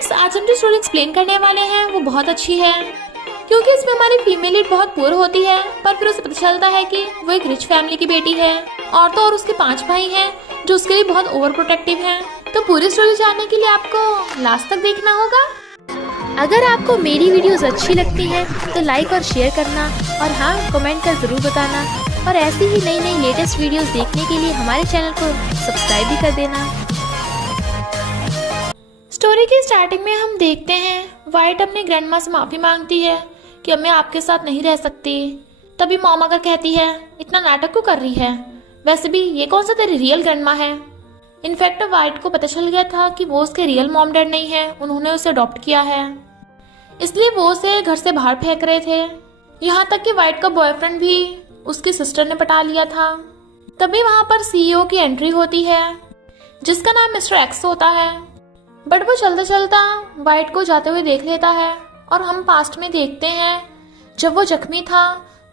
Friends, आज हम जो स्टोरी एक्सप्लेन करने वाले हैं वो बहुत अच्छी है, क्योंकि इसमें हमारी फीमेल लीड बहुत पुअर होती है, पर फिर उसे पता चलता है कि वो एक रिच फैमिली की बेटी है। और तो और उसके 5 भाई हैं जो उसके लिए बहुत ओवर प्रोटेक्टिव हैं। तो पूरी स्टोरी जानने के लिए आपको लास्ट तक देखना होगा। अगर आपको मेरी वीडियोस अच्छी लगती है तो लाइक और शेयर करना, और हाँ, कमेंट कर जरूर बताना। और ऐसी ही नई नई लेटेस्ट वीडियोस देखने के लिए हमारे चैनल को सब्सक्राइब भी कर देना। स्टोरी की स्टार्टिंग में हम देखते हैं वाइट अपनी ग्रैंडमा से माफी मांगती है कि अब मैं आपके साथ नहीं रह सकती। तभी मॉम आकर कहती है, इतना नाटक क्यों कर रही है? वैसे भी ये कौन सा तेरी रियल ग्रैंडमा है? इनफैक्ट वाइट को पता चल गया था कि वो उसके रियल मॉम डैड नहीं है, उन्होंने उसे अडॉप्ट किया है, इसलिए वो उसे घर से बाहर फेंक रहे थे। यहाँ तक कि वाइट का बॉयफ्रेंड भी उसकी सिस्टर ने पटा लिया था। तभी वहाँ पर सीईओ की एंट्री होती है, जिसका नाम मिस्टर एक्स होता है। बट वो चलता चलता वाइट को जाते हुए देख लेता है, और हम पास्ट में देखते हैं जब वो जख्मी था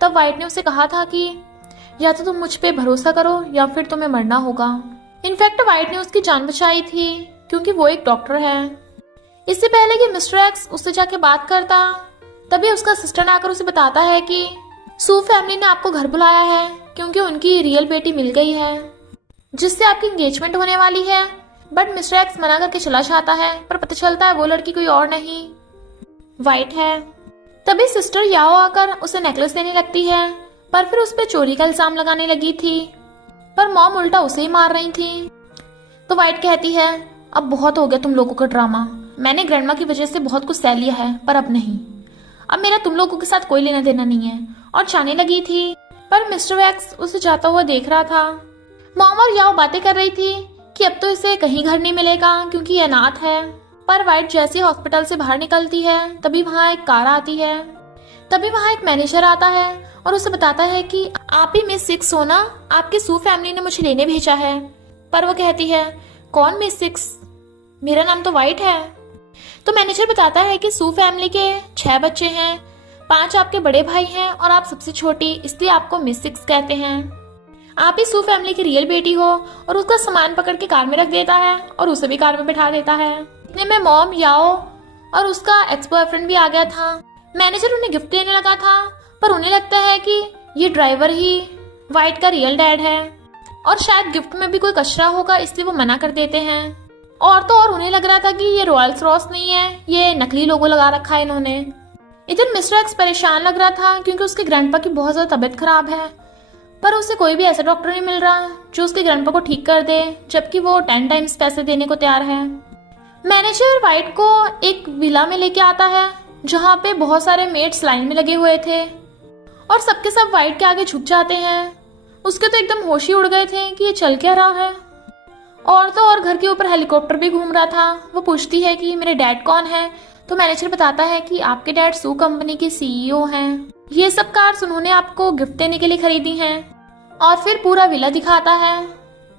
तब वाइट ने उसे कहा था कि या तो तुम मुझ पे भरोसा करो या फिर तुम्हें मरना होगा। इनफैक्ट वाइट ने उसकी जान बचाई थी, क्योंकि वो एक डॉक्टर है। इससे पहले कि मिस्टर एक्स उससे जाके बात करता, तभी उसका सिस्टर ने आकर उसे बताता है कि सू फैमिली ने आपको घर बुलाया है, क्योंकि उनकी रियल बेटी मिल गई है, जिससे आपकी एंगेजमेंट होने वाली है। बट मिस्टर एक्स मना करके चला जाता है, पर पता चलता है वो लड़की कोई और नहीं, वाइट है। तभी सिस्टर याओ आकर उसे नेकलेस देने लगती है, पर फिर उस पर चोरी का इल्जाम लगाने लगी थी, पर मॉम उल्टा उसे ही मार रही थी। तो वाइट कहती है, अब बहुत हो गया तुम लोगों का ड्रामा। मैंने ग्रैंडमा की वजह से बहुत कुछ सह लिया है, पर अब नहीं। अब मेरा तुम लोगों के साथ कोई लेना देना नहीं है। और जाने लगी थी, पर मिस्टर एक्स उसे जाता हुआ देख रहा था। मॉम और याओ बातें कर रही थी कि अब तो इसे कहीं घर नहीं मिलेगा, क्योंकि ये अनाथ है। पर वाइट जैसे हॉस्पिटल से बाहर निकलती है, तभी वहाँ एक कार आती है। तभी वहाँ एक मैनेजर आता है और उसे बताता है कि आप ही मिस 6 हो ना, आपकी सू फैमिली ने मुझे लेने भेजा है। पर वो कहती है, कौन मिस 6? मेरा नाम तो वाइट है। तो मैनेजर बताता है कि सू फैमिली के 6 बच्चे हैं, 5 आपके बड़े भाई हैं और आप सबसे छोटी, इसलिए आपको मिस 6 कहते हैं। आप ही सू फैमिली की रियल बेटी हो। और उसका सामान पकड़ के कार में रख देता है और उसे भी कार में बिठा देता है। इतने में मॉम, याओ और उसका एक्स बॉयफ्रेंड भी आ गया था। मैनेजर उन्हें गिफ्ट देने लगा था, पर उन्हें लगता है कि ये ड्राइवर ही वाइट का रियल डैड है, और शायद गिफ्ट में भी कोई कचरा होगा, इसलिए वो मना कर देते हैं। और तो और उन्हें लग रहा था कि ये रॉयल्स रॉस नहीं है, ये नकली लोगो लगा रखा है इन्होंने। इधर मिस्टर एक्स परेशान लग रहा था, क्योंकि उसके ग्रैंडपा की बहुत ज्यादा तबीयत खराब है, पर उसे कोई भी ऐसा डॉक्टर नहीं मिल रहा जो उसके ग्रैंडपा को ठीक कर दे, जबकि वो 10 टाइम्स पैसे देने को तैयार है। मैनेजर वाइट को एक विला में लेके आता है, जहाँ पे बहुत सारे मेट्स लाइन में लगे हुए थे, और सबके सब वाइट के आगे झुक जाते हैं। उसके तो एकदम होश ही उड़ गए थे कि ये चल क्या रहा है। और तो और घर के ऊपर हेलीकॉप्टर भी घूम रहा था। वो पूछती है कि मेरे डैड कौन है? तो मैनेजर बताता है कि आपके डैड सू कंपनी के सीईओ हैं। ये सब कार्स उन्होंने आपको गिफ्ट देने के लिए खरीदी हैं। और फिर पूरा विला दिखाता है,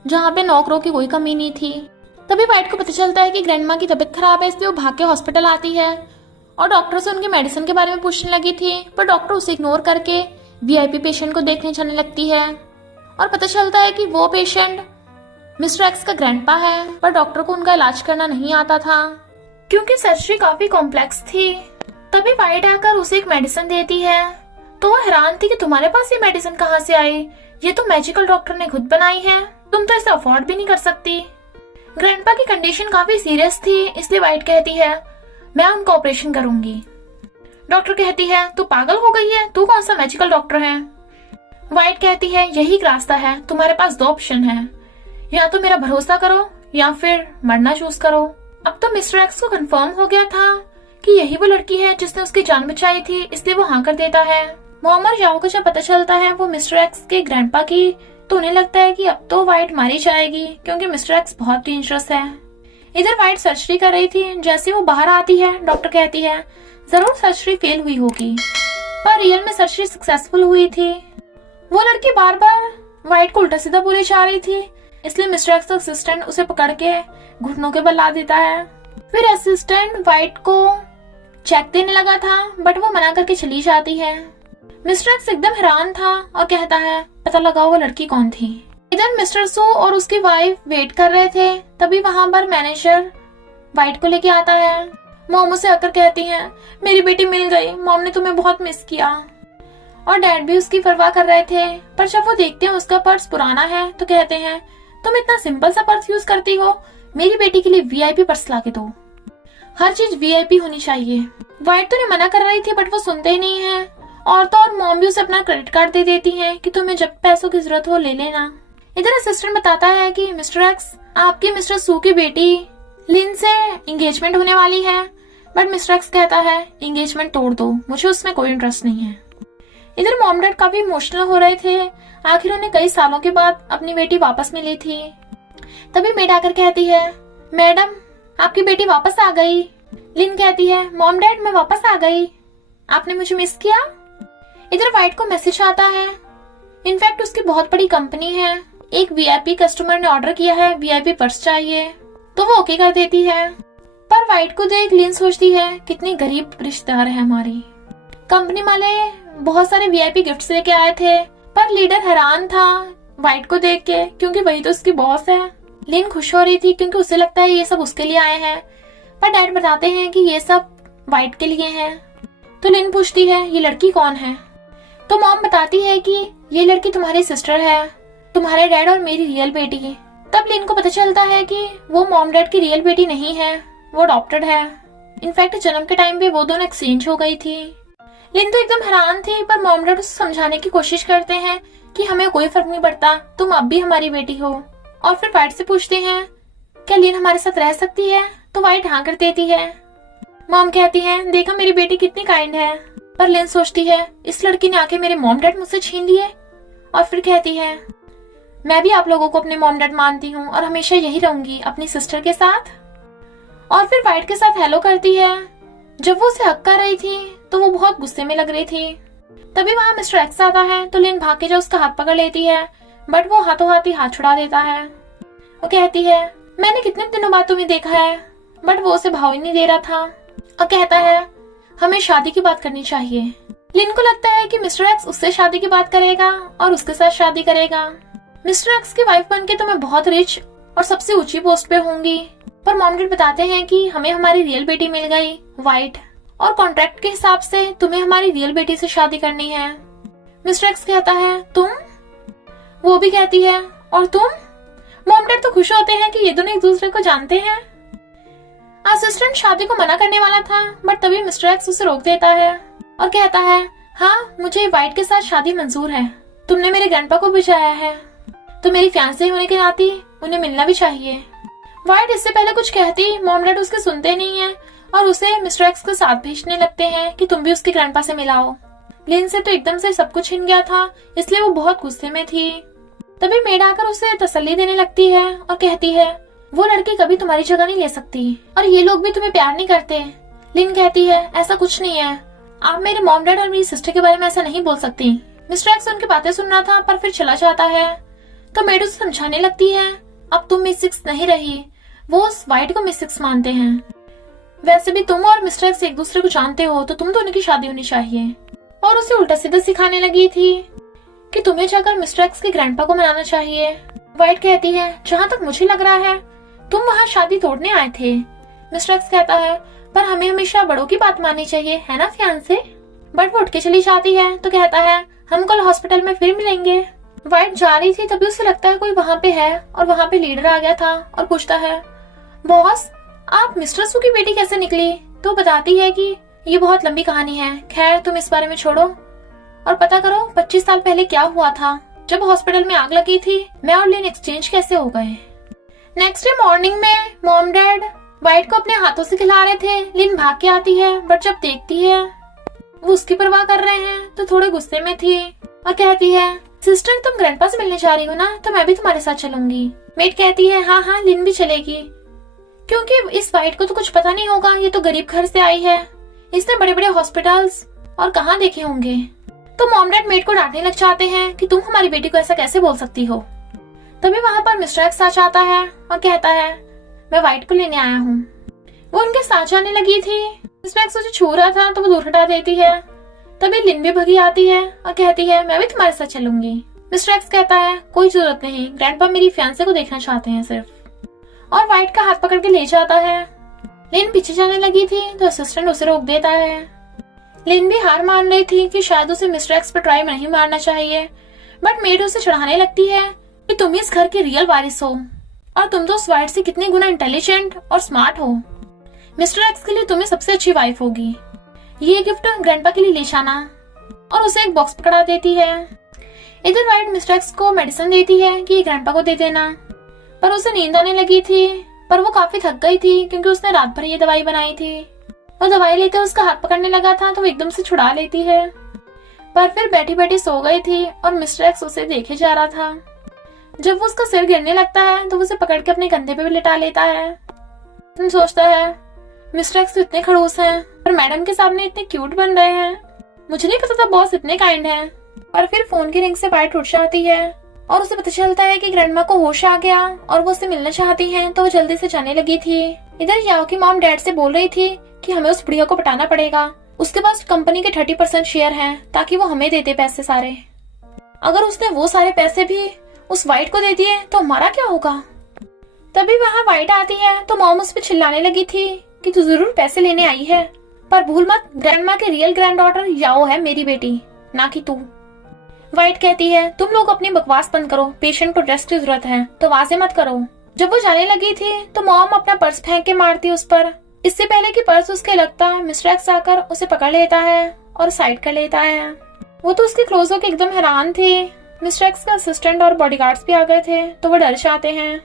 जहाँ पे नौकरों की कोई कमी नहीं थी। तभी वाइट को पता चलता है कि ग्रैंडमा की तबीयत खराब है, इसलिए वो भाग के हॉस्पिटल आती है और डॉक्टर से उनके मेडिसिन के बारे में पूछने लगी थी, पर डॉक्टर उसे इग्नोर करके वीआईपी पेशेंट को देखने चलने लगती है। और पता चलता है कि वो पेशेंट मिस्टर एक्स का ग्रैंडपा है, पर डॉक्टर को उनका इलाज करना नहीं आता था, क्योंकि सर्जरी काफी कॉम्प्लेक्स थी। तभी वाइट आकर उसे एक मेडिसिन देती है, तो वो हैरान थी कि तुम्हारे पास ये मेडिसिन कहाँ से आई? ये तो मैजिकल डॉक्टर ने खुद बनाई है, तुम तो इसे अफोर्ड भी नहीं कर सकती। ग्रैंडपा की कंडीशन काफी सीरियस थी, इसलिए वाइट कहती है, मैं उनका ऑपरेशन करूंगी। डॉक्टर कहती है, तू पागल हो गई है, तू कौन सा मैजिकल डॉक्टर है? वाइट कहती है, यही एक रास्ता है, तुम्हारे पास 2 ऑप्शन है, या तो मेरा भरोसा करो या फिर मरना चूज करो। अब तो मिस्टर एक्स को कंफर्म हो गया था कि यही वो लड़की है जिसने उसकी जान बचाई थी, इसलिए वो हाँ कर देता है। मॉम और याओ को जब पता चलता है वो मिस्टर एक्स के ग्रैंडपा की, तो उन्हें लगता है कि अब तो वाइट मारी जाएगी, क्योंकि मिस्टर एक्स बहुत डेंजरस है। इधर वाइट सर्जरी कर रही थी। जैसे वो बाहर आती है, डॉक्टर कहती है, जरूर सर्जरी फेल हुई होगी, पर रियल में सर्जरी सक्सेसफुल हुई थी। वो लड़की बार बार वाइट को उल्टा सीधा बोले जा रही थी, इसलिए मिस्टर एक्स का असिस्टेंट उसे पकड़ के घुटनों के बल ला देता है। फिर असिस्टेंट वाइट को चेक देने लगा था, बट वो मना करके चली जाती है। मिस्टर एक्स एकदम हैरान था और कहता है, पता लगाओ वो लड़की कौन थी। इधर मिस्टर सू और उसकी वाइफ वेट कर रहे थे। तभी वहां पर मैनेजर वाइट को लेके आता है। मॉम उसे आकर कहती है, मेरी बेटी मिल गई, मॉम ने तुम्हें बहुत मिस किया। और डैड भी उसकी परवाह कर रहे थे, पर जब वो देखते हैं उसका पर्स पुराना है तो कहते हैं, तुम इतना सिंपल सा पर्स यूज करती हो, मेरी बेटी के लिए वीआईपी पर्स ला के दो, हर चीज वीआईपी होनी चाहिए। वाइट तो ने मना कर रही थी बट वो सुनते ही नहीं है। और तो और मॉम भी उसे अपना क्रेडिट कार्ड दे देती है कि तुम्हें जब पैसों की जरूरत हो ले लेना। इधर असिस्टेंट बताता है कि मिस्टर एक्स, आपकी मिस्टर सू की बेटी लिन से एंगेजमेंट होने वाली है। बट मिस्टर एक्स कहता है, एंगेजमेंट तोड़ दो, मुझे उसमें कोई इंटरेस्ट नहीं है। इधर मॉम डैड काफी इमोशनल हो रहे थे, आखिर उन्हें कई सालों के बाद अपनी बेटी वापस मिली थी। तभी मेड आकर कहती है, मैडम आपकी बेटी वापस आ गई। लिन कहती है, मॉम डैड मैं वापस आ गई, आपने मुझे मिस किया। इधर वाइट को मैसेज आता है, इनफैक्ट उसकी बहुत बड़ी कंपनी है, एक वीआईपी कस्टमर ने ऑर्डर किया है, वीआईपी पर्स चाहिए, तो वो ओके कर देती है। पर वाइट को देख लिन सोचती है, कितनी गरीब रिश्तेदार है हमारी। कंपनी वाले बहुत सारे वीआईपी गिफ्ट्स लेके आए थे, पर लीडर हैरान था वाइट को देख के, क्योंकि वही तो उसकी बॉस है। लिन खुश हो रही थी क्योंकि उसे लगता है ये सब उसके लिए आए हैं, पर डैड बताते हैं कि ये सब वाइट के लिए है। तो लिन पूछती है, ये लड़की कौन है? तो मॉम बताती है कि ये लड़की तुम्हारी सिस्टर है, तुम्हारे डैड और मेरी रियल बेटी। तब लिन को पता चलता है कि वो मॉम डैड की रियल बेटी नहीं है, वो अडॉप्टेड है। इनफैक्ट जन्म के टाइम पे वो दोनों एक्सचेंज हो गई थी। लिन तो एकदम हैरान थी, पर मॉम डैड उसे समझाने की कोशिश करते हैं कि हमें कोई फर्क नहीं पड़ता, तुम अब भी हमारी बेटी हो। और फिर वाइट से पूछते हैं, क्या लिन हमारे साथ रह सकती है? तो वाइट हाँ कर देती है। मॉम कहती है, देखा मेरी बेटी कितनी काइंड है। पर लिन सोचती है, इस लड़की ने आके मेरे मॉम डैड मुझसे छीन लिए। और फिर कहती है, मैं भी आप लोगों को अपने मॉम डैड मानती हूँ और हमेशा यही रहूंगी अपनी सिस्टर के साथ। और फिर वाइट के साथ हेलो करती है। जब वो उसे हक कर रही थी तो वो बहुत गुस्से में लग रही थी। तभी वहाँ मिस्टर एक्स आता है तो लिन भाग के जो उसका हाथ पकड़ लेती है, बट वो हाथों हाथ ही हाथ छुड़ा देता है। वो कहती है, मैंने कितने दिनों बाद तुम्हें देखा है, बट वो उसे भाव ही नहीं दे रहा था। और कहता है, हमें शादी की बात करनी चाहिए। लिन को लगता है कि मिस्टर एक्स उससे शादी की बात करेगा और उसके साथ शादी करेगा। मिस्टर एक्स की वाइफ बनके तो मैं बहुत रिच और सबसे ऊंची पोस्ट पे होंगी। पर मॉम डैड बताते हैं कि हमें हमारी रियल बेटी मिल गई वाइट, और कॉन्ट्रैक्ट के हिसाब से तुम्हें हमारी रियल बेटी से शादी करनी है। मिस्टर एक्स कहता है, तुम? वो भी कहती है, और तुम? मॉम डैड तो खुश होते हैं कि ये दोनों एक दूसरे को जानते हैं। असिस्टेंट शादी को मना करने वाला था, बट तभी मिस्टर एक्स उसे रोक देता है और कहता है, हाँ मुझे वाइट के साथ शादी मंजूर है, तुमने मेरे ग्रैंडपा को भिजाया है तो मेरी फियांसे होने के नाते उन्हें मिलना भी चाहिए। वाइट इससे पहले कुछ कहती, मॉम डैड उसके सुनते नहीं है और उसे मिस्टर एक्स के साथ भेजने लगते हैं कि तुम भी उसके ग्रैंडपा से मिलाओ। लिन से तो एकदम से सब कुछ छिन गया था, इसलिए वो बहुत गुस्से में थी। तभी मेड आकर उसे तसल्ली देने लगती है और कहती है, वो लड़की कभी तुम्हारी जगह नहीं ले सकती और ये लोग भी तुम्हें प्यार नहीं करते। लिन कहती है, ऐसा कुछ नहीं है, आप मेरे मॉम डैड और मेरी सिस्टर के बारे में ऐसा नहीं बोल सकती। मिस्टर एक्स उनकी बातें सुन रहा था पर फिर चला जाता है। तो मेड उसे समझाने लगती है, अब तुम मिस सिक्स नहीं रही, वो उस वाइट को मिस सिक्स मानते हैं। वैसे भी तुम और मिस्टर एक्स एक दूसरे को जानते हो तो तुम दोनों की शादी होनी चाहिए। और उसे उल्टा सीधा सिखाने लगी थी कि तुम्हें जाकर मिस्टर एक्स के ग्रैंडपा को मनाना चाहिए। वाइट कहती है, जहाँ तक मुझे लग रहा है तुम वहाँ शादी तोड़ने आए थे। मिस्टर एक्स कहता है, पर हमें हमेशा बड़ों की बात माननी चाहिए, है ना फियांसे? बट वो उठ के चली जाती है तो कहता है, हम कल हॉस्पिटल में फिर मिलेंगे। वाइट जा रही थी तभी उसे लगता है कोई वहाँ पे है और वहाँ पे लीडर आ गया था और पूछता है, बॉस आप मिस्टर सू की बेटी कैसे निकली? तो बताती है कि ये बहुत लंबी कहानी है, खैर तुम इस बारे में छोड़ो और पता करो 25 साल पहले क्या हुआ था जब हॉस्पिटल में आग लगी थी, मैं और लिन एक्सचेंज कैसे हो गए। नेक्स्ट डे मॉर्निंग में मॉम डैड वाइट को अपने हाथों से खिला रहे थे। लिन भाग के आती है बट जब देखती है वो उसकी परवाह कर रहे हैं तो थोड़े गुस्से में थी और कहती है, सिस्टर तुम ग्रैंडपा से मिलने जा रही हो ना, तो मैं भी तुम्हारे साथ चलूंगी। मेट कहती है, हाँ हाँ लिन भी चलेगी, क्योंकि इस वाइट को तो कुछ पता नहीं होगा, ये तो गरीब घर से आई है, इसने बड़े बड़े हॉस्पिटल्स और कहाँ देखे होंगे। तो मॉम डैड मेट को डांटने लग जाते हैं कि तुम हमारी बेटी को ऐसा कैसे बोल सकती हो। तभी वहाँ पर मिस्टर एक्स आ जाता है और कहता है, मैं वाइट को लेने आया हूँ। वो उनके साथ जाने लगी थी, मिस्टर एक्स उसे छू रहा था तो वो दूर हटा देती है। तभी लिन भी भगी आती है और कहती है, मैं भी तुम्हारे साथ चलूंगी। मिस्टर एक्स कहता है, कोई जरूरत नहीं, ग्रैंडपा मेरी फियांसे को देखना चाहते हैं सिर्फ। और वाइट का हाथ पकड़ के ले जाता है लिन पीछे जाने लगी थी तो असिस्टेंट उसे रोक देता है। लिन भी हार मान रही थी कि शायद उसे मिस्टर एक्स पर ट्राई नहीं मारना चाहिए, बट मेड उसे चिढ़ाने लगती है कि तुम ही इस घर की रियल वारिस हो और तुम तो उस वाइट से कितनी गुना इंटेलिजेंट और स्मार्ट हो। मिस्टर एक्स के लिए तुम्हें सबसे अच्छी वाइफ होगी। ये गिफ्ट ग्रैंडपा के लिए ले जाना, और उसे एक बॉक्स पकड़ा देती है। इधर वाइट मिस्टर एक्स को मेडिसिन देती है कि ये ग्रैंडपा को दे देना, पर उसे नींद आने लगी थी, पर वो काफी थक गई थी क्योंकि उसने रात भर ये दवाई बनाई थी। वो दवाई लेते उसका हाथ पकड़ने लगा था तो वो एकदम से छुड़ा लेती है, पर फिर बैठी बैठी सो गई थी और मिस्टर एक्स उसे देखे जा रहा था। जब वो उसका सिर गिरने लगता है तो वो उसे पकड़ के अपने कंधे पे भी लिटा लेता है। तुम सोचता है मिस्टर एक्स तो इतने खड़ूस हैं और मैडम के सामने इतने क्यूट बन रहे हैं, मुझे नहीं पता था बॉस इतने काइंड हैं। और फिर फोन की रिंग से वाइट उठ जाती है और उसे पता चलता है कि ग्रैंडमा को होश आ गया और वो उससे मिलना चाहती हैं, तो वो जल्दी से जाने लगी थी। इधर याओ की मॉम डैड से बोल रही थी कि हमें उस बुढ़िया को पटाना पड़ेगा, उसके पास कंपनी के 30% शेयर हैं ताकि वो हमें दे दे पैसे सारे। अगर उसने वो सारे पैसे भी उस वाइट को दे दिए तो हमारा क्या होगा। तभी वहाँ वाइट आती है तो मॉम उस पर चिल्लाने लगी थी कि तू जरूर पैसे लेने आई है, पर भूल मत ग्रैंडमा के रियल ग्रैंड डॉटर याओ है मेरी बेटी, ना कि तू। वाइट कहती है तुम लोग अपनी बकवास बंद करो, पेशेंट को रेस्ट की जरूरत है तो वाजे मत करो। जब वो जाने लगी थी तो मॉम अपना पर्स फेंक के मारती उस पर। इससे पहले कि पर्स उसके लगता मिस्टर एक्स आकर उसे पकड़ लेता है और साइड कर लेता है। वो तो उसके क्लोज होकर एकदम हैरान थे। मिस्टर एक्स का असिस्टेंट और बॉडीगार्ड्स भी आ गए थे तो वो डर जाते हैं।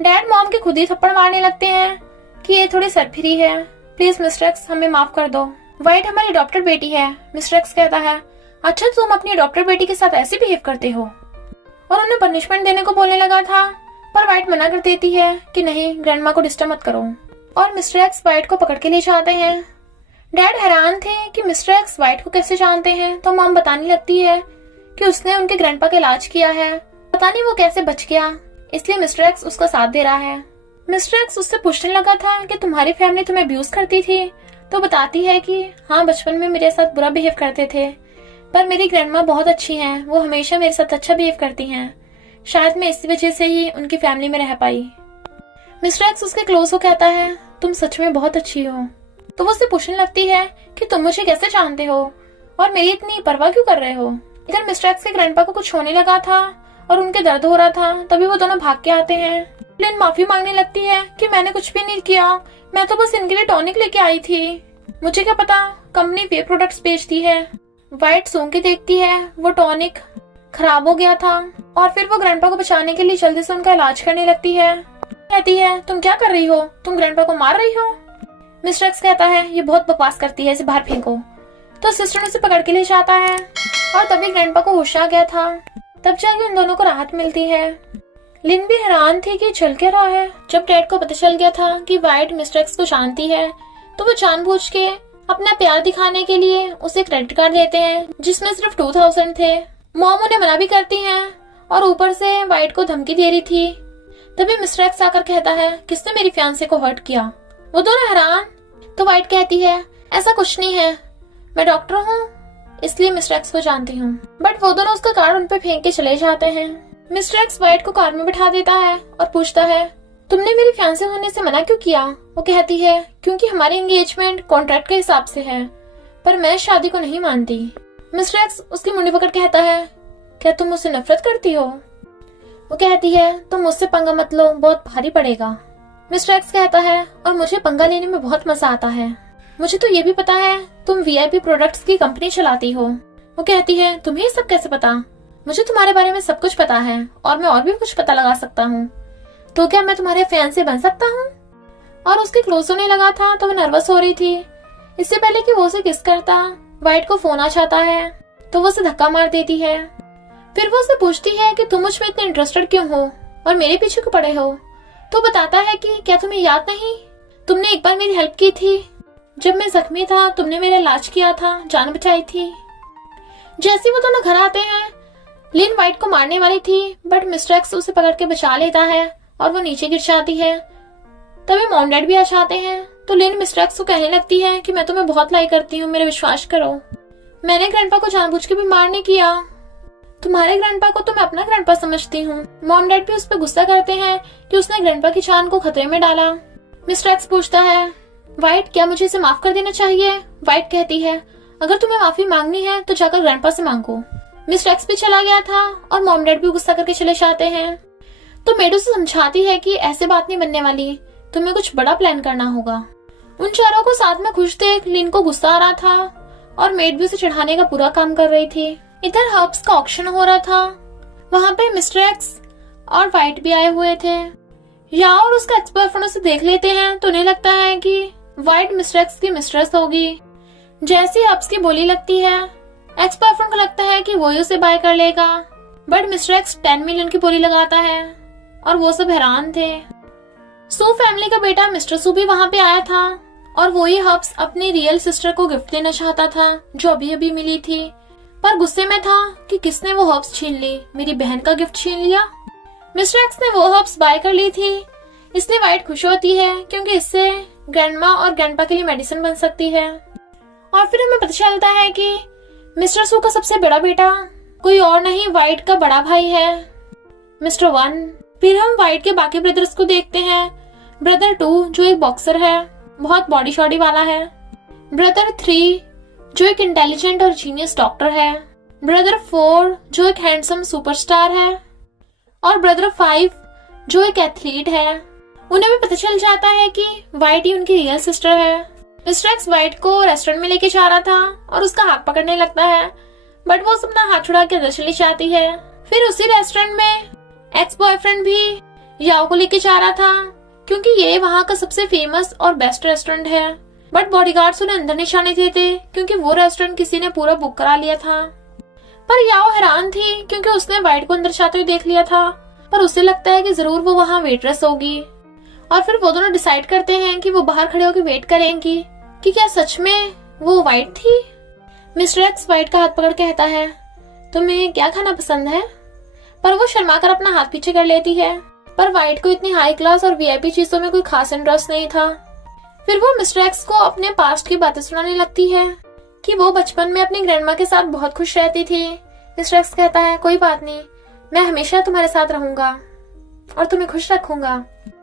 डैड मॉम के खुद ही थप्पड़ मारने लगते हैं कि ये थोड़ी सरफिरी है, प्लीज मिस्टर एक्स हमें माफ कर दो। वाइट हमारी अडॉप्टेड बेटी है। मिस्टर एक्स कहता है अच्छा तुम अपनी अडॉप्टेड बेटी के साथ ऐसे बिहेव करते हो, और उन्हें पनिशमेंट देने को बोलने लगा था, पर वाइट मना कर देती है कि नहीं ग्रैंडमा को डिस्टर्ब मत करो, और मिस्टर एक्स वाइट को पकड़ के ले जाते हैं। डैड हैरान थे कि मिस्टर एक्स वाइट को कैसे जानते हैं, तो मॉम बताने लगती है कि उसने उनके ग्रैंडपा का इलाज किया है, पता नहीं वो कैसे बच गया, इसलिए मिस्टर एक्स उसका साथ दे रहा है। मिस्टर एक्स उससे पूछने लगा था कि तुम्हारी फैमिली तुम्हें अब्यूज करती थी, तो बताती है कि हाँ बचपन में मेरे साथ बुरा बिहेव करते थे, पर मेरी ग्रैंडमा बहुत अच्छी हैं, वो हमेशा मेरे साथ अच्छा बिहेव करती हैं, शायद मैं इसी वजह से ही उनकी फैमिली में रह पाई। मिस्टर एक्स उसके क्लोज हो कहता है तुम सच में बहुत अच्छी हो। तो वो उससे पूछने लगती है कि तुम मुझे कैसे जानते हो और मेरी इतनी परवाह क्यों कर रहे हो। इधर मिस्टर एक्स के ग्रैंडपा को कुछ होने लगा था और उनके दर्द हो रहा था, तभी वो दोनों भाग के आते हैं। लिन माफी मांगने लगती है कि मैंने कुछ भी नहीं किया, मैं तो बस इनके लिए टॉनिक लेके आई थी, मुझे क्या पता कंपनी वे प्रोडक्ट्स बेचती है। वाइट सूंघ के देखती है वो टॉनिक खराब हो गया था, और फिर वो ग्रैंडपा को बचाने के लिए जल्दी से उनका इलाज करने लगती है। कहती है तुम क्या कर रही हो, तुम ग्रैंडपा को मार रही हो। मिस्टर एक्स कहता है ये बहुत बकवास करती है, इसे बाहर फेंको। तो सिस्टर उसे पकड़ के ले जाता है और तभी ग्रैंडपा को होश आ गया था, तब जाके उन दोनों को राहत मिलती है। लिन भी हैरान थी कि चल क्या रहा है। जब डैड को पता चल गया था कि वाइट मिस्टर एक्स को जानती है, तो वो जानबूझ के अपना प्यार दिखाने के लिए उसे क्रेडिट कार्ड देते हैं जिसमें सिर्फ 2000 थे। मॉम उन्हें मना भी करती हैं और ऊपर से वाइट को धमकी दे रही थी। तभी मिस्टर एक्स आकर कहता है किसने मेरी फियांसे को हर्ट किया। वो दोनों हैरान। तो वाइट कहती है ऐसा कुछ नहीं है, मैं डॉक्टर हूँ इसलिए मिस्टर एक्स को जानती हूँ। बट वो दोनों उसका कार्ड उन पे फेंक के चले जाते हैं। मिस्टर एक्स वाइट को कार में बिठा देता है और पूछता है तुमने मेरी फियांसे होने से मना क्यों किया। वो कहती है क्योंकि हमारी एंगेजमेंट कॉन्ट्रैक्ट के हिसाब से है, पर मैं शादी को नहीं मानती। मिस्टर एक्स उसकी मुंडी पकड़ कहता है क्या तुम मुझसे नफरत करती हो। वो कहती है तुम मुझसे पंगा मत लो, बहुत भारी पड़ेगा। मिस्टर एक्स कहता है और मुझे पंगा लेने में बहुत मजा आता है, मुझे तो ये भी पता है तुम वीआईपी प्रोडक्ट्स की कंपनी चलाती हो। वो कहती है तुम्हें ये सब कैसे पता। मुझे तुम्हारे बारे में सब कुछ पता है और मैं और भी कुछ पता लगा सकता हूँ, तो क्या मैं तुम्हारे फियांसे बन सकता हूँ। और उसके क्लोज होने लगा था तो वो नर्वस हो रही थी। इससे पहले कि वो उसे किस करता, वाइट को फोन आ जाता है तो वो उसे धक्का मार देती है। फिर वो उसे पूछती है कि तुम मुझ में इतने इंटरेस्टेड क्यों हो और मेरे पीछे क्यों पड़े हो। तो बताता है कि क्या तुम्हें याद नहीं, तुमने एक बार मेरी हेल्प की थी, जब मैं जख्मी था तुमने मेरा इलाज किया था, जान बचाई थी। जैसे वो दोनों घर आते हैं, लिन वाइट को मारने वाली थी, बट मिस्टर एक्स उसे पकड़ के बचा लेता है और वो नीचे गिर जाती है। तभी मॉम डैड भी आ जाते हैं, तो लिन मिस्टर एक्स को कहने लगती है कि मैं तुम्हें बहुत लाइक करती हूँ, मेरे विश्वास करो, मैंने ग्रैंडपा को जानबूझ के भी मार नहीं किया, तुम्हारे ग्रैंडपा को तो मैं अपना ग्रैंडपा समझती हूँ। मॉम डैड भी उस पर गुस्सा करते हैं कि उसने ग्रैंडपा की जान को खतरे में डाला। मिस्टर एक्स पूछता है वाइट, क्या मुझे इसे माफ कर देना चाहिए? वाइट कहती है, अगर तुम्हें माफी मांगनी है तो जाकर ग्रैंडपा से मांगो। मिस्टर एक्स भी चला गया था और मॉम डैड भी गुस्सा करके चले जाते हैं। तो मेड उसे समझाती है कि ऐसे बात नहीं बनने वाली, तुम्हें कुछ बड़ा प्लान करना होगा। उन चारों को साथ में खुश देख लिन को गुस्सा आ रहा था और मेड भी उसे चढ़ाने का पूरा काम कर रही थी। इधर हर्ब्स का ऑक्शन हो रहा था। वहां पे मिस्टर एक्स और वाइट भी आए हुए थे। याओ और उसका एक्स बॉयफ्रेंड उसे देख लेते हैं तो उन्हें लगता है कि वाइट मिस्टर एक्स की मिस्ट्रेस होगी। जैसी हर्ब्स की बोली लगती है, एक्स बॉयफ्रेंड को लगता है कि वो ही उसे बाय कर लेगा, बट मिस्टर एक्स 10 मिलियन की बोली लगाता है और वो सब हैरान थे। सू फैमिली का बेटा मिस्टर सू भी वहां पे आया था और वो ही हब्स अपनी रियल सिस्टर को गिफ्ट देना चाहता था जो अभी अभी मिली थी, पर गुस्से में था कि किसने वो हब्स छीन ली, मेरी बहन का गिफ्ट छीन लिया। मिस्टर एक्स ने वो हब्स बाय कर ली थी, इसलिए वाइट खुश होती है क्योंकि इससे ग्रैंडमा और ग्रैंडपा के लिए मेडिसिन बन सकती है। और फिर हमें पता चलता है कि मिस्टर सू का सबसे बड़ा बेटा कोई और नहीं वाइट का बड़ा भाई है, मिस्टर वन। फिर हम वाइट के बाकी ब्रदर्स को देखते हैं। ब्रदर 2 जो एक बॉक्सर है, बहुत बॉडी शॉडी वाला है। ब्रदर 3 जो एक इंटेलिजेंट और जीनियस डॉक्टर है। ब्रदर 4 जो एक हैंडसम सुपरस्टार है और ब्रदर 5 जो एक एथलीट है। उन्हें भी पता चल जाता है कि वाइट ही उनकी रियल सिस्टर है। मिस्टर एक्स वाइट को रेस्टोरेंट में लेके जा रहा था और उसका हाथ पकड़ने लगता है, बट वो अपना हाथ छुड़ा के अंदर चली जाती है। फिर उसी रेस्टोरेंट में एक्स बॉयफ्रेंड भी याओ को लेके जा रहा था क्योंकि ये वहाँ का सबसे फेमस और बेस्ट रेस्टोरेंट है, बट बॉडीगार्ड्स उन्हें अंदर नहीं जाने देते क्योंकि वो रेस्टोरेंट किसी ने पूरा बुक करा लिया था। पर याओ हैरान थी क्योंकि उसने वाइट को अंदर जाते हुए देख लिया था, पर उसे लगता है कि जरूर वो वहाँ वेट्रेस होगी। और फिर वो दोनों डिसाइड करते हैं कि वो बाहर खड़े होकर वेट करेंगी कि क्या सच में वो वाइट थी। मिस्टर एक्स वाइट का हाथ पकड़ कहता है, तुम्हें क्या खाना पसंद है? पर वो शर्मा कर अपना हाथ पीछे कर लेती है, पर वाइट को इतनी हाई क्लास और वीआईपी चीजों में कोई खास इंटरेस्ट नहीं था। फिर वो मिस्टर एक्स को अपने पास्ट की बातें सुनाने लगती है कि वो बचपन में अपनी ग्रैंडमा के साथ बहुत खुश रहती थी। मिस्टर एक्स कहता है, कोई बात नहीं, मैं हमेशा तुम्हारे साथ रहूंगा और तुम्हें खुश रखूंगा।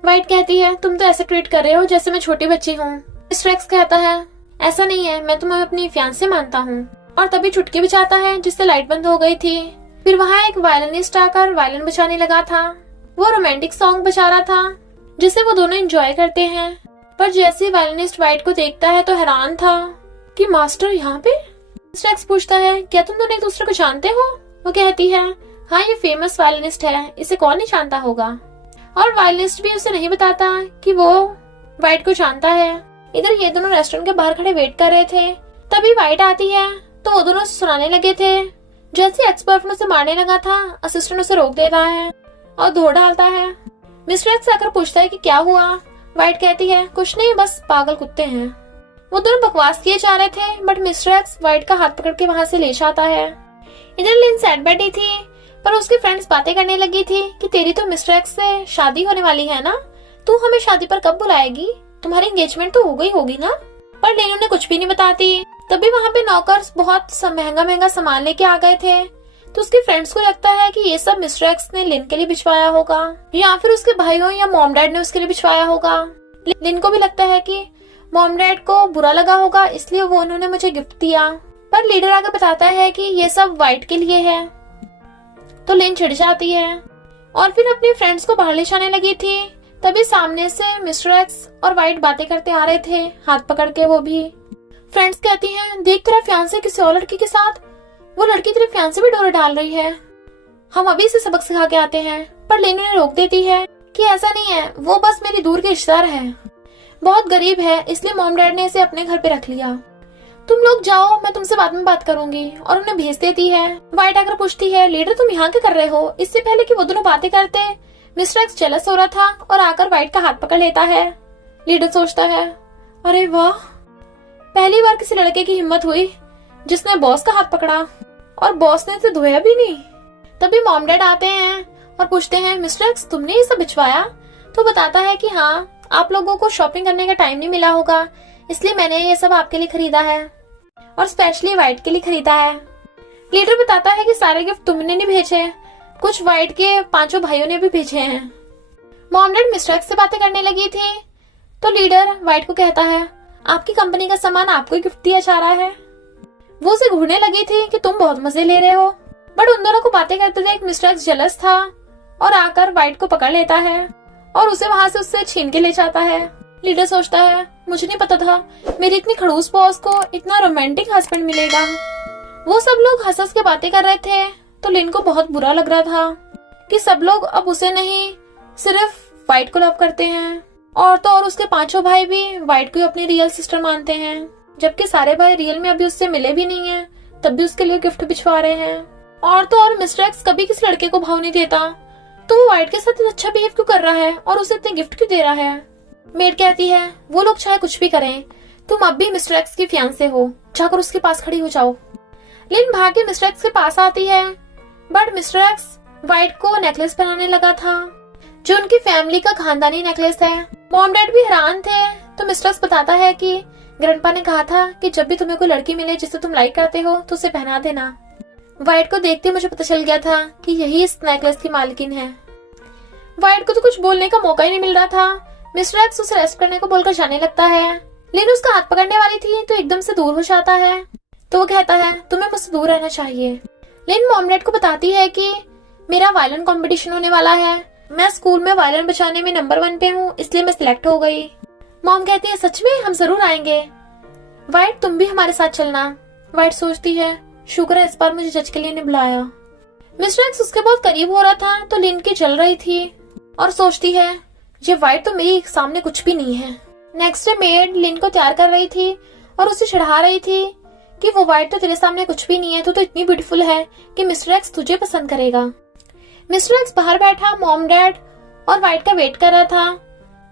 वाइट कहती है, तुम तो ऐसे ट्रीट कर रहे हो जैसे मैं छोटी बच्ची हूँ। मिस्टर एक्स कहता है, ऐसा नहीं है, मैं तुम्हें अपनी फियांसे मानता हूँ। और तभी चुटकी बजाता है जिससे लाइट बंद हो गई थी। फिर वहाँ एक वायलिनिस्ट आकर वायलिन बजाने लगा था। वो रोमांटिक सॉन्ग बजा रहा था जिसे वो दोनों एंजॉय करते हैं। पर जैसे वायलिनिस्ट वाइट को देखता है तो हैरान था कि मास्टर यहाँ पे। मिस्टर एक्स पूछता है, क्या तुम दोनों एक दूसरे को जानते हो? वो कहती है, हाँ, ये फेमस वायलिनिस्ट है, इसे कौन नहीं जानता होगा। और वायलिनिस्ट भी उसे नहीं बताता कि वो वाइट को जानता है। इधर ये दोनों रेस्टोरेंट के बाहर खड़े वेट कर रहे थे, तभी वाइट आती है तो वो दोनों सुनाने लगे थे। जैसे एक्स बॉयफ्रेंड उसे मारने लगा था, असिस्टेंट उसे रोक देता है और धो डालता है। मिस्टर एक्स आकर पूछता है कि क्या हुआ। वाइट कहती है, कुछ नहीं, बस पागल कुत्ते हैं। वो दोनों बकवास किए जा रहे थे, बट मिस्टर एक्स वाइट का हाथ पकड़ के वहाँ से ले जाता है। इधर लिन सैड बैठी थी, पर उसकी फ्रेंड्स बातें करने लगी थी कि तेरी तो मिस्टर एक्स से शादी होने वाली है ना, तू हमें शादी पर कब बुलाएगी? तुम्हारी एंगेजमेंट तो हो गई होगी ना? पर लिन उन्हें कुछ भी नहीं बताती। तभी वहाँ पे नौकर्स बहुत महंगा महंगा सामान लेके आ गए थे, तो उसके फ्रेंड्स को लगता है कि ये सब मिस्टर एक्स ने लिन के लिए भिजवाया होगा या फिर उसके भाइयों या मॉम डैड ने उसके लिए भिजवाया होगा। लिन को भी लगता है कि मॉम डैड को बुरा लगा होगा, इसलिए वो उन्होंने मुझे गिफ्ट दिया। पर लीडर आगे बताता है कि ये सब वाइट के लिए है, तो लिन चिढ़ जाती है और फिर अपने फ्रेंड्स को बाहर ले जाने लगी थी। तभी सामने से मिस्टर एक्स और वाइट बातें करते आ रहे थे, हाथ पकड़ के। वो भी फ्रेंड्स कहती हैं, देख तेरा फियांसे किसी और लड़की के साथ, वो लड़की तेरे फियांसे भी डोरे डाल रही है, हम अभी से सबक सिखा के आते हैं। पर लेनी ने रोक देती है कि ऐसा नहीं है, वो बस मेरी दूर की रिश्तेदार है, बहुत गरीब है, इसलिए मॉम डैड ने इसे अपने घर पे रख लिया। तुम लोग जाओ, मैं तुमसे बाद में बात करूंगी। और उन्हें भेज देती है। वाइट आकर पूछती है, लीडर तुम यहाँ क्या कर रहे हो? इससे पहले कि वो दोनों बातें करते मिस्टर एक्स जेलस हो रहा था और आकर वाइट का हाथ पकड़ लेता है। लीडर सोचता है, अरे वाह, पहली बार किसी लड़के की हिम्मत हुई जिसने बॉस का हाथ पकड़ा और बॉस ने इसे धोया भी नहीं। तभी मॉम डैड आते हैं और पूछते हैं, मिस्टर एक्स तुमने ये सब भिजवाया? तो बताता है कि हाँ, आप लोगों को शॉपिंग करने का टाइम नहीं मिला होगा, इसलिए मैंने ये सब आपके लिए खरीदा है और स्पेशली वाइट के लिए खरीदा है। लीडर बताता है कि सारे गिफ्ट तुमने नहीं भेजे, कुछ वाइट के 5 भाइयों ने भी भेजे हैं। मॉम डैड मिस्टर एक्स से बातें करने लगी थी, तो लीडर वाइट को कहता है, आपकी कंपनी का सामान आपको ही गिफ्ट दिया जा रहा है। वो उसे घूरने लगी थी कि तुम बहुत मजे ले रहे हो, बट उन दोनों को बातें करते देख मिस्टर एक्स जेलस था और आकर वाइट को पकड़ लेता है और उसे वहां से उससे छीन के ले जाता है। लीडर सोचता है, मुझे नहीं पता था मेरी इतनी खड़ूस बॉस को इतना रोमांटिक हस्बैंड मिलेगा। वो सब लोग हंस हंस के बातें कर रहे थे तो लिन को बहुत बुरा लग रहा था कि सब लोग अब उसे नहीं सिर्फ वाइट को लव करते हैं, और तो और उसके पांचों भाई भी वाइट को अपनी रियल सिस्टर मानते हैं, जबकि सारे भाई रियल में अभी उससे मिले भी नहीं है, तब भी उसके लिए गिफ्ट भिजवा रहे हैं। और तो और मिस्टर एक्स कभी किसी लड़के को भाव नहीं देता, तो वो वाइट के साथ इतना अच्छा बिहेव क्यों कर रहा है और उसे इतने गिफ्ट क्यों दे रहा है। मेड कहती है, वो लोग चाहे कुछ भी करें, तुम अब भी मिस्टर एक्स की फियांसे हो, जाकर उसके पास खड़ी हो जाओ। लिन भाग के मिस्टर एक्स के पास आती है, बट मिस्टर एक्स वाइट को नेकलेस पहनाने लगा था जो उनकी फैमिली का खानदानी नेकलेस है। मॉम डैड भी हैरान थे, तो मिस्टर एक्स बताता है कि ग्रैंडपा ने कहा था कि जब भी तुम्हें कोई लड़की मिले जिसे तुम लाइक करते हो तो उसे पहना देना। वाइट को देखते मुझे पता चल गया था कि यही इस नेकलेस की मालकिन है। वाइट को तो कुछ बोलने का मौका ही नहीं मिल रहा था। मिस्टर एक्स उसे रेस्ट करने को बोलकर जाने लगता है। लिन उसका हाथ पकड़ने वाली थी तो एकदम से दूर हो जाता है, तो वो कहता है, तुम्हें मुझसे दूर रहना चाहिए। लिन मॉम डैड को बताती है कि मेरा वायलिन कंपटीशन होने वाला है, मैं स्कूल में वायलिन बजाने में नंबर 1 पे हूँ, इसलिए मैं सिलेक्ट हो गई। मॉम कहती है, सच में? हम जरूर आएंगे। वाइट तुम भी हमारे साथ चलना। वाइट सोचती है, शुक्र है इस बार मुझे जज के लिए नहीं बुलाया। मिस्टर एक्स उसके बहुत करीब हो रहा था तो लिन की जल रही थी और सोचती है, ये वाइट तो मेरी सामने कुछ भी नहीं है। नेक्स्ट डे मेड लिन को तैयार कर रही थी और उसे चढ़ा रही थी कि वो वाइट तो तेरे सामने कुछ भी नहीं है, तू तो इतनी ब्यूटीफुल है कि मिस्टर एक्स तुझे पसंद करेगा। मिस्टर एक्स बाहर बैठा मॉम डैड और वाइट का वेट कर रहा था,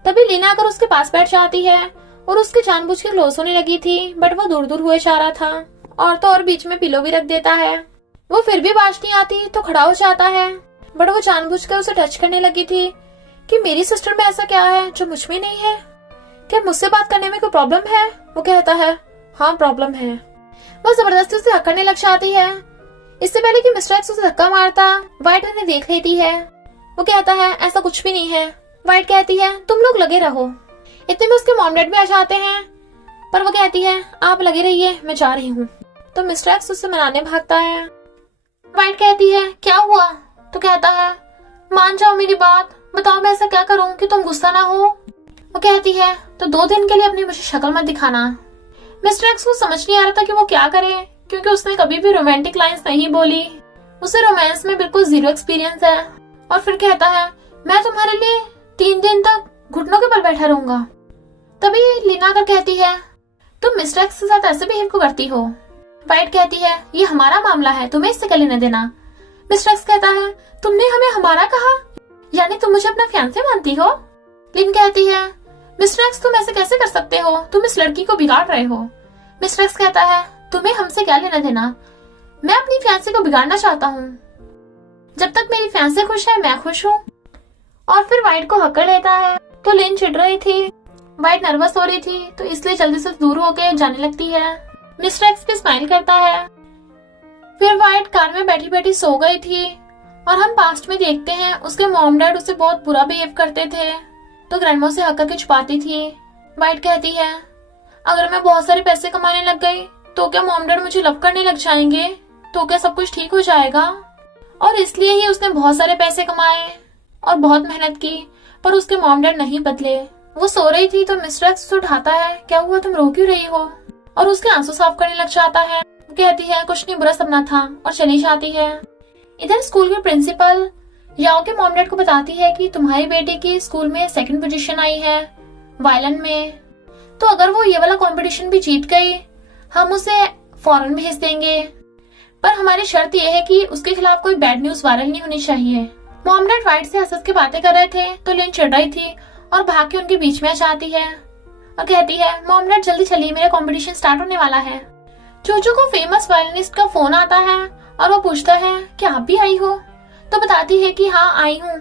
तभी लिन आकर उसके पास बैठ जाती है और उसके जानबूझ के क्लोज होने लगी थी, बट वो दूर दूर हुए जा रहा था, और तो और बीच में पिलो भी रख देता है। वो फिर भी बाज नहीं आती तो खड़ा हो जाता है, बट वो जानबूझकर उसे टच करने लगी थी कि मेरी सिस्टर में ऐसा क्या है जो मुझ में नहीं है, क्या मुझसे बात करने में कोई प्रॉब्लम है। वो कहता है, हाँ प्रॉब्लम है। वो जबरदस्ती उसे हक करने लग जाती है। इससे पहले कि मिस्टर एक्स उसे धक्का मारता, वाइट उन्हें देख लेती है। वो कहता है, ऐसा कुछ भी नहीं है। वाइट कहती है, तुम लोग लगे रहो। इतने में उसके मॉम डैड भी आ जाते हैं, पर वो कहती है, आप लगे रहिए, मैं जा रही हूँ। तो मिस्टर एक्स उससे मनाने भागता है। वाइट कहती है, क्या हुआ? तो कहता है, मान जाओ मेरी बात, बताओ मैं ऐसा क्या करूं कि तुम गुस्सा ना हो। वो कहती है, तो 2 दिन के लिए अपनी मुझे शक्ल मत दिखाना। मिस्टर एक्स को समझ नहीं आ रहा था कि वो क्या करे, क्योंकि उसने कभी भी रोमांटिक लाइंस नहीं बोली, उसे रोमांस में बिल्कुल 0 एक्सपीरियंस है। और फिर कहता है, मैं तुम्हारे लिए 3 दिन तक घुटनों के बल बैठा रहूंगा। तभी लीना कर कहती है, तुम मिस्टर एक्स के साथ ऐसे बिहेव क्यों करती हो। वाइट कहती है, ये हमारा मामला है, तुम्हें इससे क्या लेना देना। मिस्टर एक्स कहता है, तुमने हमें हमारा कहा, यानी तुम मुझे अपना फियांसे मानती हो। लिन कहती है, मिस्टर एक्स तुम ऐसे कैसे कर सकते हो, तुम इस लड़की को बिगाड़ रहे हो। मिस्टर एक्स कहता है, तुम्हें हमसे क्या लेना देना, मैं अपनी फियांसे को बिगाड़ना चाहता हूँ। जब तक मेरी फियांसे खुश है मैं खुश हूँ। और फिर वाइट को हक कर लेता है। तो लिन चिढ़ रही थी, वाइट नर्वस हो रही थी, तो इसलिए जल्दी से दूर होकर जाने लगती है। मिस्टर एक्स भी स्माइल करता है। फिर वाइट कार में बैठी बैठी सो गई थी, और हम पास्ट में देखते हैं उसके मॉम डैड उसे बहुत बुरा बिहेव करते थे, तो ग्रैंडमा से हक करके छुपाती थी। वाइट कहती है, अगर मैं बहुत सारे पैसे कमाने लग गई तो क्या मॉम डैड मुझे लव करने लग जाएंगे, तो क्या सब कुछ ठीक हो जाएगा। और इसलिए ही उसने बहुत सारे पैसे कमाए और बहुत मेहनत की, पर उसके मॉम डैड नहीं बदले। वो सो रही थी तो मिस्टर एक्स उसे उठाता है, क्या हुआ, तुम रो क्यों रही हो, और उसके आंसू साफ करने लग जाता है। वो कहती है, कुछ नहीं, बुरा सपना था, और चली जाती है। इधर स्कूल के प्रिंसिपल याओ के मॉम डैड को बताती है कि तुम्हारी बेटी की स्कूल में 2nd पोजीशन आई है वायलिन में, तो अगर वो ये वाला कंपटीशन भी जीत गई हम उसे फॉरेन भेज देंगे, पर हमारी शर्त यह है कि उसके खिलाफ कोई बैड न्यूज वायरल नहीं होनी चाहिए। मॉम डैड वाइट से हंस के बातें कर रहे थे तो लिन चिढ़ रही थी और भाग के उनके बीच में आ जाती है और कहती है, मॉम डैड जल्दी चलिए, मेरा कंपटीशन स्टार्ट होने वाला है। चूचू को फेमस वायलिनिस्ट का फोन आता है और वो पूछता है कि आप भी आई हो, तो बताती है कि हाँ आई हूँ,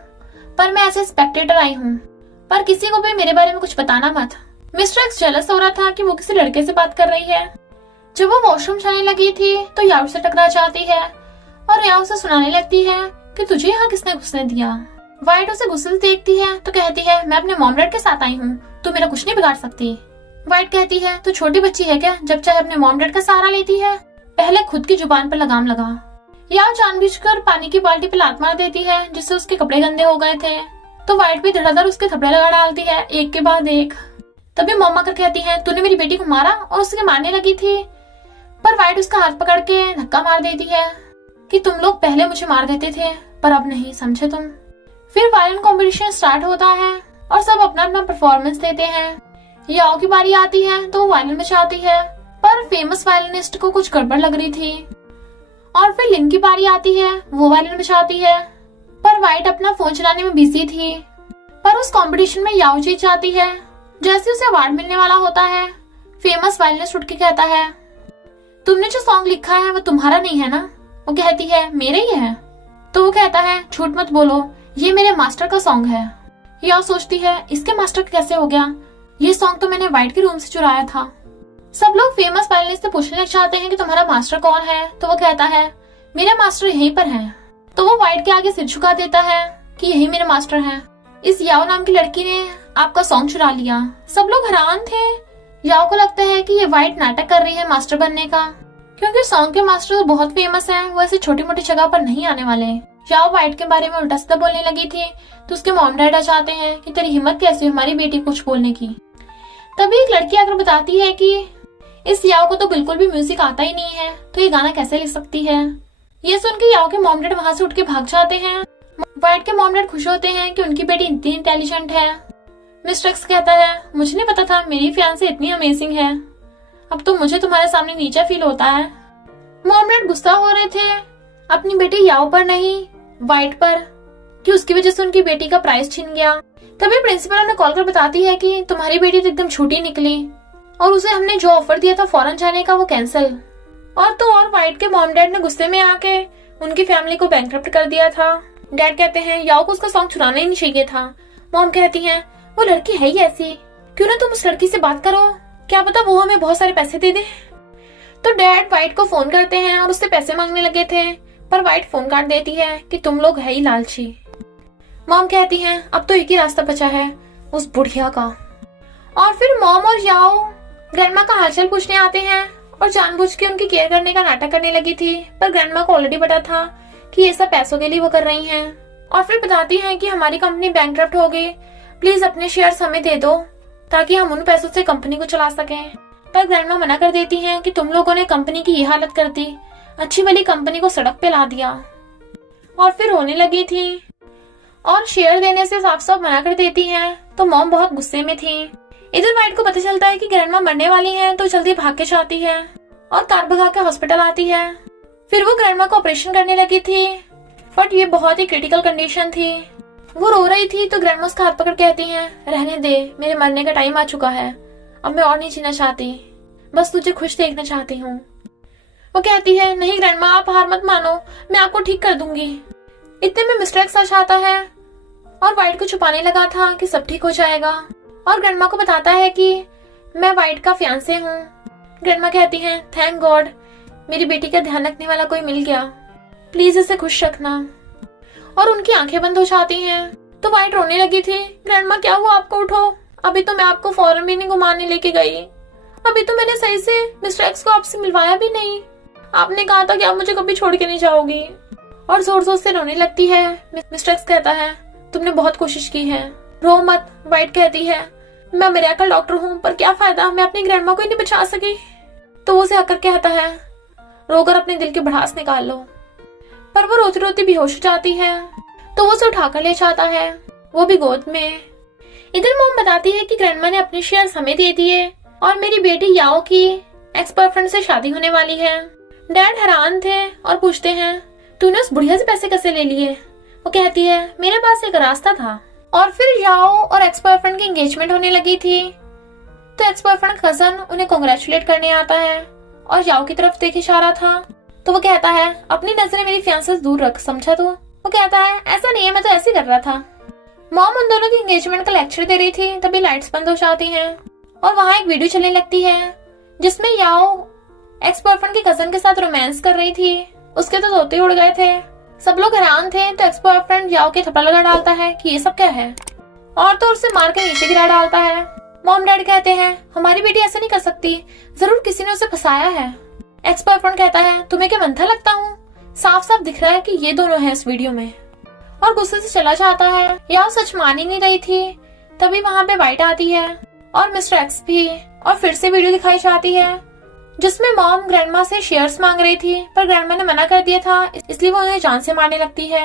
पर मैं ऐसे स्पेक्टेटर आई हूँ, पर किसी को भी मेरे बारे में कुछ बताना मत। मिस्टर एक्स जेलस हो रहा था कि वो किसी लड़के से बात कर रही है। जब वो वॉशरूम जाने लगी थी तो याओ से टकरा जाती है और याओ से सुनाने लगती है कि तुझे यहाँ किसने घुसने दिया। वाइट उसे गुस्से से देखती है तो कहती है, मैं अपने मॉम डैड के साथ आई हूँ, तू मेरा कुछ नहीं बिगाड़ सकती। वाइट कहती है तू छोटी बच्ची है क्या, जब चाहे अपने मॉम डैड का सहारा लेती है, पहले खुद की जुबान पर लगाम लगा। याओ जानबूझकर पानी की बाल्टी पर लात मार देती है जिससे उसके कपड़े गंदे हो गए थे, तो वाइट भी धड़ाधड़ उसके थप्पड़े लगा डालती है एक के बाद एक। तभी मॉम आकर कहती है तूने मेरी बेटी को मारा, और उसके मारने लगी थी, पर वाइट उसका हाथ पकड़ के धक्का मार देती है कि तुम लोग पहले मुझे मार देते थे पर अब नहीं, समझे तुम। फिर वायलिन कंपटीशन स्टार्ट होता है और सब अपना अपना परफॉर्मेंस देते हैं। याओ की बारी आती है तो वो वायलिन बजाती है, पर फेमस वायलिनिस्ट को कुछ गड़बड़ लग रही थी। और फिर लिन की बारी आती है, वो वायलिन बजाती है, पर वाइट अपना फोन चलाने में बिजी थी। पर उस कंपटीशन में याओ जीत जाती है। जैसे उसे अवार्ड मिलने वाला होता है, फेमस वायलिनिस्ट उठ के कहता है तुमने जो सॉन्ग लिखा है वो तुम्हारा नहीं है ना। वो कहती है मेरा ही है। तो वो कहता है झूठ मत बोलो, ये मेरे मास्टर का सॉन्ग है। याओ सोचती है इसके मास्टर का कैसे हो गया, ये सॉन्ग तो मैंने वाइट के रूम से चुराया था। सब लोग फेमस वायलिनिस्ट से पूछने लग जाते हैं कि तुम्हारा मास्टर कौन है, तो वो कहता है मेरा मास्टर यहीं पर है। तो वो वाइट के आगे सिर झुका देता है कि यही मेरे मास्टर हैं। इस याओ नाम की लड़की ने आपका सॉन्ग चुरा लिया। सब लोग हैरान थे। याओ को लगता है कि ये वाइट नाटक कर रही है मास्टर बनने का, क्योंकि सॉन्ग के मास्टर तो बहुत फेमस हैं, वो ऐसी छोटी मोटी जगह पर नहीं आने वाले। याओ वाइट के बारे में उल्टा सीधा बोलने लगी थी तो उसके मॉम डैड आ जाते हैं कि तेरी हिम्मत कैसी है हमारी बेटी कुछ बोलने की। तभी एक लड़की आकर बताती है कि इस याओ को तो बिल्कुल भी म्यूजिक आता ही नहीं है, तो ये गाना कैसे लिख सकती है। ये सुन के याओ के मॉम डैड वहां से उठ के भाग जाते हैं। वाइट के मॉम डैड खुश होते हैं कि उनकी बेटी इतनी इंटेलिजेंट है। मिस्टर एक्स कहता है मुझे नहीं पता था मेरी फियांसे इतनी अमेजिंग है, अब तो मुझे तुम्हारे सामने नीचा फील होता है। मॉम डैड गुस्सा हो रहे थे अपनी बेटी याओ पर नहीं, वाइट पर, कि उसकी वजह से उनकी बेटी का प्राइज छीन गया। तभी प्रिंसिपल उन्हें कॉल कर बताती है कि तुम्हारी बेटी तो एकदम छोटी निकली और उसे हमने जो ऑफर दिया था फॉरेन जाने का वो कैंसिल। और तो और वाइट के मॉम डैड ने गुस्से में आके उनकी फैमिली को बैंकरप्ट कर दिया था। डैड कहते हैं याओ को उसका सॉन्ग चुराना ही नहीं चाहिए था। मॉम कहती हैं वो लड़की है ही ऐसी, क्यों ना तुम उस लड़की से बात करो, क्या पता वो हमें बहुत सारे पैसे दे दे। तो डैड वाइट को फोन करते हैं और उससे पैसे मांगने लगे थे, पर वाइट फोन काट देती है कि तुम लोग है ही लालची। मॉम कहती हैं अब तो एक ही रास्ता बचा है, उस बुढ़िया का। और फिर मॉम और याओ ग्रैंडमा का हालचाल पूछने आते हैं और जानबूझ के उनकी केयर करने का नाटक करने लगी थी, पर ग्रैंडमा को ऑलरेडी पता था कि ये सब पैसों के लिए वो कर रही हैं। और फिर बताती हैं कि हमारी कंपनी बैंकरप्ट हो गई, प्लीज अपने शेयर्स हमें दे दो ताकि हम उन पैसों से कंपनी को चला सकें। पर ग्रैंडमा मना कर देती हैं कि तुम लोगों ने कंपनी की ये हालत कर दी, अच्छी वाली कंपनी को सड़क पे ला दिया। और फिर रोने लगी थी और शेयर देने से साफ साफ मना कर देती हैं, तो मॉम बहुत गुस्से में थी। इधर वाइट को पता चलता है कि ग्रैंडमा मरने वाली हैं, तो जल्दी भाग के जाती है और कार भगा के हॉस्पिटल आती है। फिर वो ग्रैंडमा को ऑपरेशन करने लगी थी, बट ये बहुत ही क्रिटिकल कंडीशन थी। वो रो रही थी तो ग्रैंडमा उसका हाथ पकड़ कहती हैं रहने दे, मेरे मरने का टाइम आ चुका है, अब मैं और नहीं जीना चाहती, बस तुझे खुश देखना चाहती हूँ। वो कहती है नहीं ग्रैंडमा आप हार मत मानो, मैं आपको ठीक कर दूंगी। इतने में मिस्टर एक्स आ आता है और वाइट को छुपाने लगा था कि सब ठीक हो जाएगा, और ग्रैंडमा को बताता है कि मैं वाइट का फियांसे हूँ। ग्रैंडमा कहती हैं थैंक गॉड मेरी बेटी का ध्यान रखने वाला कोई मिल गया, प्लीज इसे खुश रखना। और उनकी आंखें बंद हो जाती हैं। तो वाइट रोने लगी थी। ग्रैंडमा क्या हुआ आपको, उठो, अभी तो मैं आपको फॉरेन भी नहीं घुमाने लेके गई, अभी तो मैंने सही से मिस्टर एक्स को आपसे मिलवाया भी नहीं, आपने कहा था कि आप मुझे कभी छोड़ के नहीं जाओगी। और जोर जोर से रोने लगती है। मिस्टर एक्स कहता है तुमने बहुत कोशिश की है, रो मत। वाइट कहती है मैं मिरेकल डॉक्टर हूँ, पर क्या फायदा, मैं अपनी ग्रैंडमा को ही नहीं बचा सकी। तो वो उसे आकर कहता है रोकर अपने दिल की भड़ास निकाल लो, पर वो रोती रोती बेहोश हो जाती है। तो वो उसे उठाकर ले जाता है, वो भी गोद में। इधर मॉम बताती है कि ग्रैंडमा ने अपने शेयर हमें दे दिए और मेरी बेटी याओ की एक्स बॉयफ्रेंड से शादी होने वाली है। डैड हैरान थे और पूछते हैं तूने उस बुढ़िया से पैसे कैसे ले लिए। वो कहती है मेरे पास एक रास्ता था। और फिर याओ और एक्स बॉयफ्रेंड की एंगेजमेंट होने लगी थी, तो एक्स बॉयफ्रेंड कजन उन्हें कांग्रेचुलेट करने आता है और याओ की तरफ देख इशारा था। तो वो कहता है अपनी नजरें मेरी फियांसे से दूर रख, समझा तू। वो कहता है ऐसा नहीं है, मैं तो ऐसे ही कर रहा था। मॉम उन दोनों की एंगेजमेंट का लेक्चर दे रही थी, तभी लाइट्स बंद हो जाती हैं और वहाँ एक वीडियो चलने लगती है जिसमें याओ एक्स बॉयफ्रेंड की कजन के साथ रोमांस कर रही थी। उसके तो तोते उड़ गए थे, सब लोग हैरान थे। तो एक्स बॉयफ्रेंड याओ के थप्पड़ लगा डालता है कि ये सब क्या है, और तो उसे मार के नीचे गिरा डालता है। मॉम डैड कहते हैं हमारी बेटी ऐसा नहीं कर सकती, जरूर किसी ने उसे फंसाया है। एक्स बॉयफ्रेंड कहता है तुम्हें क्या मंथा लगता हूँ, साफ साफ दिख रहा है कि ये दोनों हैं इस वीडियो में, और गुस्से से चला जाता है। यह सच मान ही नहीं रही थी। तभी वहाँ पे वाइट आती है और मिस्टर एक्स भी, और फिर से वीडियो दिखाई जाती है जिसमें मॉम ग्रैंडमा से शेयर्स मांग रही थी, पर ग्रैंडमा ने मना कर दिया था, इसलिए वो उन्हें जान से मारने लगती है।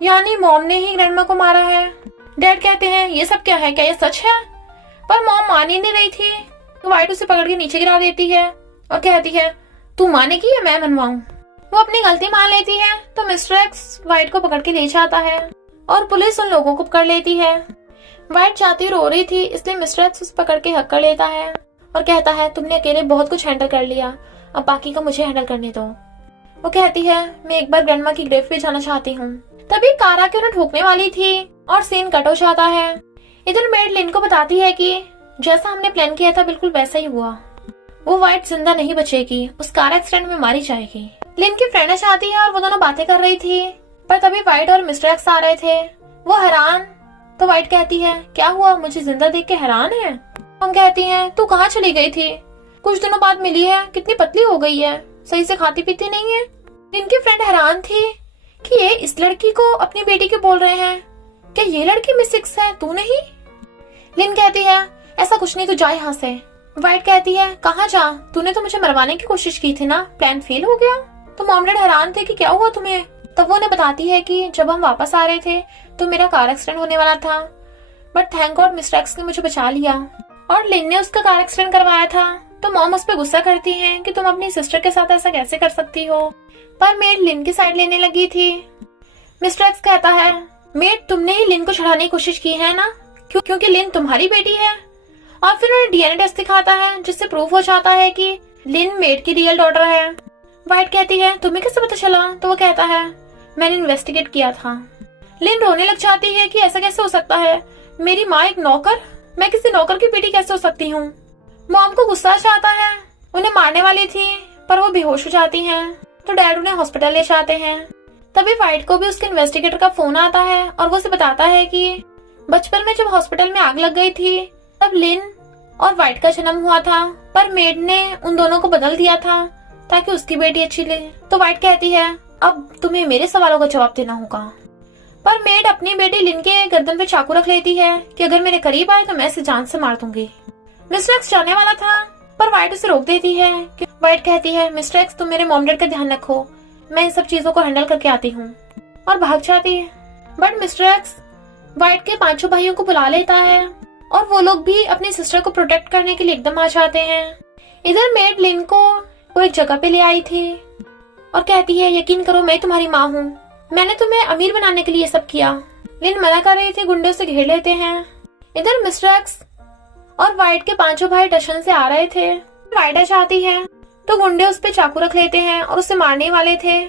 यानी मॉम ने ही ग्रैंडमा को मारा है। डैड कहते हैं ये सब क्या है, क्या ये सच है? पर मॉम मान ही नहीं रही थी, तो वाइट उसे पकड़ के नीचे गिरा देती है और कहती है तू मानेगी या मैं मनवाऊं। वो अपनी गलती मान लेती है तो मिस्टर एक्स वाइट को पकड़ के ले जाता है और पुलिस उन लोगों को पकड़ लेती है। वाइट जाती रो रही थी, इसलिए मिस्टर एक्स उसे पकड़ के हक कर लेता है और कहता है तुमने अकेले बहुत कुछ हैंडल कर लिया, अब बाकी का मुझे हैंडल करने दो। वो कहती है मैं एक बार ग्रैंडमा की ग्रेव पे जाना चाहती हूँ। तभी कार आके उन्हें ठोकने वाली थी और सीन कट हो जाता है। इधर मेड लिन को बताती है कि जैसा हमने प्लान किया था बिल्कुल वैसा ही हुआ, वो वाइट जिंदा नहीं बचेगी, उस कार एक्सीडेंट में मारी जाएगी। लिन की फ्रेंड आती है और वो दोनों बातें कर रही थी, पर तभी वाइट और मिस्टर एक्स आ रहे थे। वो हैरान, तो वाइट कहती है क्या हुआ, मुझे जिंदा देख के हैरान है? हम कहती हैं तू कहाँ चली गई थी, कुछ दिनों बाद मिली है, कितनी पतली हो गई है, सही से खाती पीती नहीं है। लिन की फ्रेंड हैरान थी कि ये इस लड़की को अपनी बेटी के बोल रहे हैं, क्या ये लड़की मिस एक्स है, तू नहीं? लिन कहती है ऐसा कुछ नहीं, तू जा यहाँ से। वाइट कहती है कहाँ जा, तूने तो मुझे मरवाने की कोशिश की थी ना, प्लान फेल हो गया। तो मॉम डैड हैरान थे कि क्या हुआ तुम्हें। तब वो उन्हें बताती है कि जब हम वापस आ रहे थे तो मेरा कार एक्सीडेंट होने वाला था, but thank God mister x ने मुझे बचा लिया और लिन ने उसका कार एक्सीडेंट करवाया था। तो मॉम उस पर गुस्सा करती हैं कि तुम अपनी सिस्टर के साथ ऐसा कैसे कर सकती हो, पर मेड लिन की साइड लेने लगी थी। मिस्टर एक्स कहता है मेड तुमने ही लिन को छुड़ाने की कोशिश की है ना, क्योंकि लिन तुम्हारी बेटी है। और फिर उन्हें डीएनए टेस्ट दिखाता है जिससे प्रूफ हो जाता है कि लिन मेड की रियल डॉटर है। वाइट कहती है तुम्हें कैसे पता चला? तो वो कहता है मैंने इन्वेस्टिगेट किया था। लिन रोने लग जाती है कि ऐसा कैसे हो सकता है, मेरी माँ एक नौकर, मैं किसी नौकर की बेटी कैसे हो सकती हूँ। मॉम को गुस्सा आता है, उन्हें मारने वाली थी पर वो बेहोश हो जाती हैं, तो डैड उन्हें हॉस्पिटल ले जाते हैं। तभी वाइट को भी उसके इन्वेस्टिगेटर का फोन आता है और वो उसे बताता है कि बचपन में जब हॉस्पिटल में आग लग गई थी तब लिन और वाइट का जन्म हुआ था, पर मेड ने उन दोनों को बदल दिया था ताकि उसकी बेटी अच्छी ले। तो वाइट कहती है अब तुम्हें मेरे सवालों का जवाब देना होगा। पर मेड अपनी बेटी लिन के गर्दन पे चाकू रख लेती है कि अगर मेरे करीब आए तो मैं इसे जान से मार दूंगी। मिस्टर एक्स जाने वाला था पर वाइट उसे रोक देती है। वाइट कहती है मिस्टर एक्स तुम मेरे मॉम डैड का ध्यान रखो, मैं इन सब चीजों को हैंडल करके आती हूँ, और भाग जाती है। बट मिस्टर एक्स वाइट के पांचों भाइयों को बुला लेता है और वो लोग भी अपनी सिस्टर को प्रोटेक्ट करने के लिए एकदम आ जाते हैं। इधर मेड लिन को वो एक जगह पे ले आई थी और कहती है यकीन करो मैं तुम्हारी माँ हूँ, मैंने तुम्हें अमीर बनाने के लिए सब किया। लिन मना कर रही थी, गुंडे उसे घेर लेते हैं। इधर मिस्टर एक्स और वाइट के पांचों भाई टशन से आ रहे थे। वाइट आ जाती है तो गुंडे उस पे चाकू रख लेते हैं और उसे मारने वाले थे।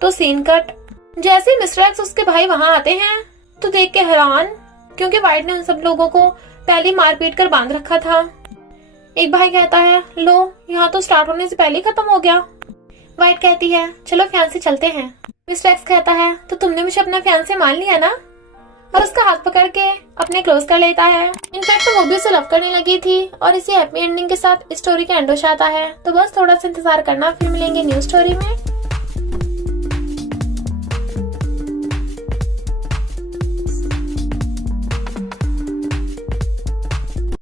तो सीन कट। जैसे ही मिस्टर एक्स उसके भाई वहां आते हैं तो देख के हैरान, क्योंकि वाइट ने उन सब लोगों को पहले मार पीट कर बांध रखा था। एक भाई कहता है लो यहाँ तो स्टार्ट होने से पहले ही खत्म हो गया। वाइट कहती है चलो फियांसे चलते हैं। मिस्टर एक्स कहता है तो तुमने मुझे अपना फियांसे मान लिया ना, और उसका हाथ पकड़ के अपने क्लोज कर लेता है। इनफैक्ट तो वो भी उसे लव करने लगी थी और इसी हैप्पी एंडिंग के साथ स्टोरी का एंड हो जाता है। तो बस थोड़ा सा इंतजार करना, फिर मिलेंगे न्यू स्टोरी में।